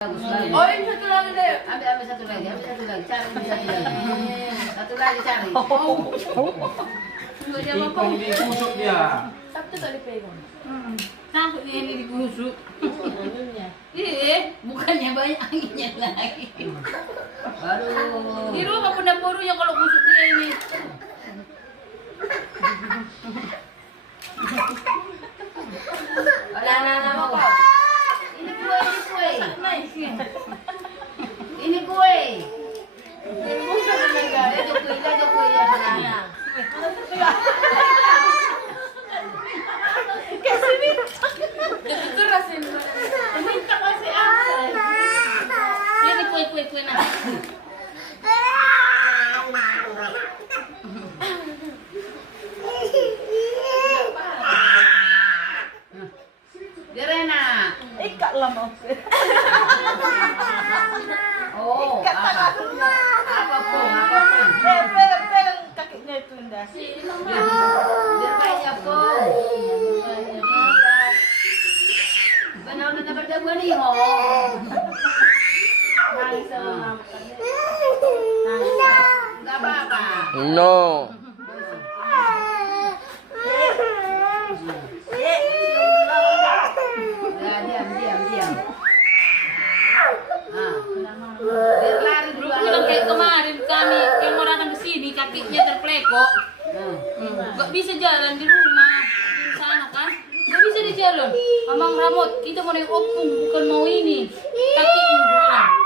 Bagus lagi. Oh, ini satu lagi deh. Ambil satu lagi, cari satu lagi. Satu lagi cari. Enggak dia apa? Ini ditusuk dia. Sabtu tak dipegang. Takut dia ini digusuk. Bukannya banyak anginnya lagi. Aduh. Di rumah benda-bendaannya kalau gusuk dia ini. Nah, mau kau. Ini kue. Nice ya. Ini kue. Ini bukan dengan Dia kue ya sebenarnya. kasih minta. Jadi keras ini. Minta kasih apa? Ini kue nah. Direna. Ikat lah mau. Oh, apapun. Pegang kakinya itu indah. Biar banyak pun. Benar udah berdebu nih, oh. Nangis sama Enggak apa-apa. No. Ya, diam. Biar lari dulu. Bilang kayak kemarin kami yang mau datang ke sini kakinya terplekok. Gak bisa jalan di rumah di sana kan? Gak bisa di jalan. Mamang Ramot, kita mau naik opung bukan mau ini. Kakinya bilang.